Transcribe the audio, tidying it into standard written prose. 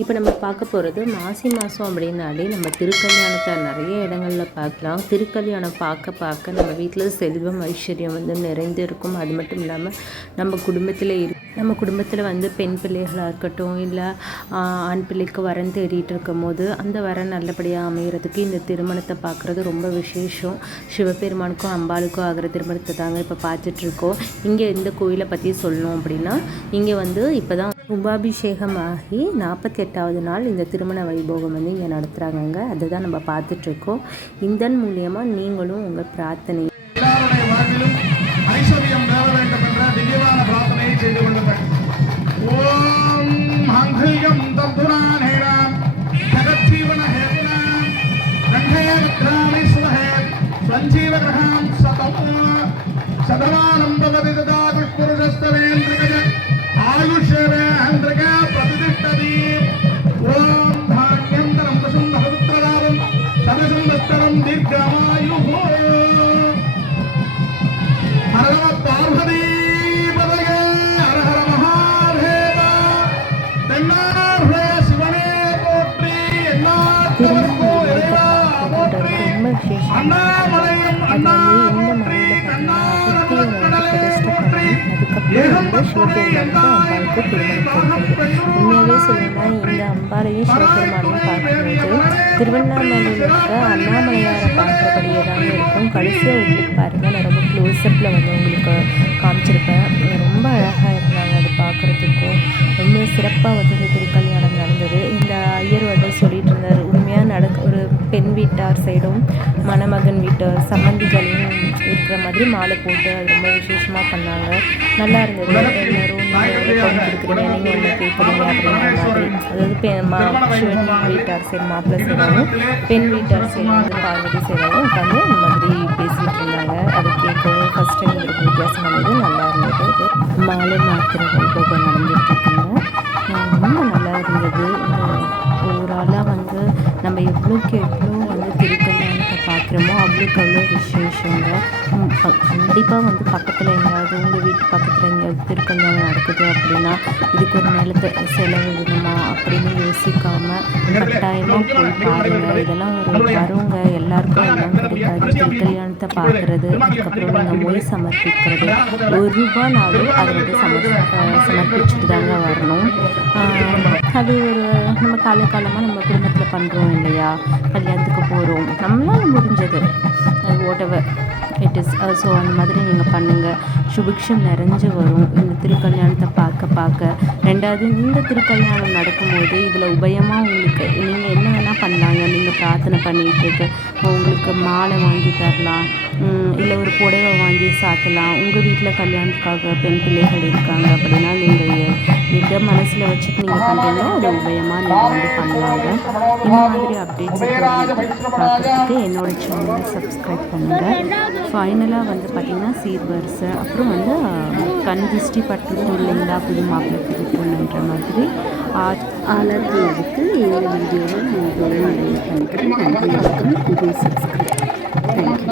இப்போ நம்ம பார்க்க போகிறது மாசி மாதம் அப்படின்னாலே நம்ம திருக்கல்யாணத்தை நிறைய இடங்களில் பார்க்கலாம். திருக்கல்யாணம் பார்க்க நம்ம வீட்டில் செல்வம் ஐஸ்வர்யம் வந்து நிறைந்து இருக்கும். அது மட்டும் இல்லாமல் நம்ம குடும்பத்தில் வந்து பெண் பிள்ளைகளாக இருக்கட்டும், இல்லை ஆண் பிள்ளைக்கு வரன் தேடிட்டு இருக்கும் போது அந்த வரன் நல்லபடியாக அமைகிறதுக்கு இந்த திருமணத்தை பார்க்குறது ரொம்ப விசேஷம். சிவபெருமானுக்கும் அம்பாளுக்கும் ஆகிற திருமணத்தை தாங்க இப்போ பார்த்துட்ருக்கோம். இங்கே இந்த கோயிலை பற்றி சொல்லணும் அப்படின்னா, இங்கே வந்து இப்போ தான் கும்பாபிஷேகம் ஆகி 48வது நாள் இந்த திருமண வைபோகம் வந்து இங்கே நடத்துகிறாங்க. அதுதான் நம்ம பார்த்துட்ருக்கோம். இதன் மூலியமாக நீங்களும் உங்கள் பிரார்த்தனை சிவபெருமானுக்கும் அம்பாளுக்கும் திருமணம். உண்மையாகவே சொல்லணும்னா இந்த அம்பாளையும் சிவபெருமானையும் பார்க்கும்போது திருவண்ணாமலையில் இருக்க அண்ணாமலையாரை பார்க்குறபடியே தாங்க இருக்கும். கடைசியாக உங்களுக்கு பாருங்கள், நான் ரொம்ப க்ளோஸ்அப்பில் வந்து உங்களுக்கு காமிச்சிருப்பேன். ரொம்ப அழகாக இருந்தாங்க அது பார்க்குறதுக்கும். ரொம்ப சிறப்பாக வந்து இந்த திருக்கல்யாணம் நடந்தது. இந்த ஐயர் வந்து சொல்லிட்டு இருந்தார், உண்மையாக ஒரு பெண் வீட்டார் சைடும் மணமகன் வீட்டார் சம்மந்திகளையும் இருக்கிற மாதிரி மாலை போட்டு அது ரொம்ப விசேஷமாக பண்ணாங்க. நல்லா இருந்தது. எல்லோரும் நீங்கள் பொண்ணு கொடுக்குறீங்க, நீங்கள் என்ன கேட்குறீங்க அப்படின்ற மாதிரி. அதாவது சிவன் வீட்டார் சைடு மாப்பிள்ளை சைடாகவும் பெண் வீட்டார் சைடு வந்து பார்வதி சைடாகவும் உட்காந்து இந்த மாதிரி பேசிகிட்டு இருந்தாங்க. அது கேட்கவும் ஃபஸ்ட் டைம் எனக்கு வித்தியாசம் வந்தது. நல்லா இருந்தது. மாலை மாத்திரை வைபோகம் நடந்துட்டுருக்குங்க. ரொம்ப நல்லா இருந்தது. ஓவராலாக வந்து நம்ம எவ்வளோக்கு எவ்வளோ வந்து திருக்கல்யாணத்தை பார்க்குறோமோ அவ்வளோக்கு அவ்வளோ விசேஷங்க. கண்டிப்பாக வந்து பக்கத்தில் எங்கேயாவது உங்கள் வீட்டு பக்கத்தில் எங்கேயாவது திருக்கல்யாணம் நடக்குது அப்படின்னா இதுக்கு ஒரு நிலத்தை செலவு விடணுமா அப்படின்னு யோசிக்காமல் கட்டாயமாக போய் பாருங்கள். இதெல்லாம் ஒரு வரவங்க எல்லாருக்கும் எல்லாம் கிடைக்காது. திருக்கல்யாணத்தை பார்க்குறது, அதுக்கப்புறம் நீங்கள் மொய் சமர்ப்பிக்கிறது, ₹1 அதை வந்து சமர்ப்பிச்சுட்டு தாங்க வரணும். அது ஒரு நம்ம காலகாலமாக நம்ம குடும்பத்தில் பண்ணுறோம் இல்லையா, கல்யாணத்துக்கு போகிறோம், நம்மளால் முடிஞ்சது whatever it is. ஸோ அந்த மாதிரி நீங்கள் பண்ணுங்கள். சுபிக்ஷம் நிறைஞ்சு வரும் இந்த திருக்கல்யாணத்தை பார்க்க. ரெண்டாவது, இந்த திருக்கல்யாணம் நடக்கும்போது இதில் உபயமாக உங்களுக்கு நீங்கள் என்ன வேணால் பண்ணலாங்க. நீங்கள் பிரார்த்தனை பண்ணிகிட்டு இருக்க உங்களுக்கு மாலை வாங்கி தரலாம், இல்லை ஒரு புடவை வாங்கி சாத்தலாம். உங்கள் வீட்டில் கல்யாணத்துக்காக பெண் பிள்ளைகள் இருக்காங்க அப்படின்னா நீங்கள் இதை மனசில் வச்சுட்டு நீங்கள் பண்ணுறீங்கன்னா அது உபயமாக நீங்கள் வந்து பண்ணலாங்க. இந்த மாதிரி அப்டேட்ஸ் பார்க்குறதுக்கு என்னோடய சேனலை சப்ஸ்கிரைப் பண்ணுங்கள். ஃபைனலாக வந்து பார்த்திங்கன்னா சீர்வரிசை, அப்புறம் வந்து கண் திருஷ்டி பட்டு இல்லைங்களா புது மாப்பிள்ளை புது பொண்ணுன்ற மாதிரி ஆளர்களுக்கு இந்த வீடியோவில் நான் இதோட நிறைய பண்ணுறேன். நன்றி, வணக்கம். இது சப்ஸ்கிரைப். தேங்க்யூ.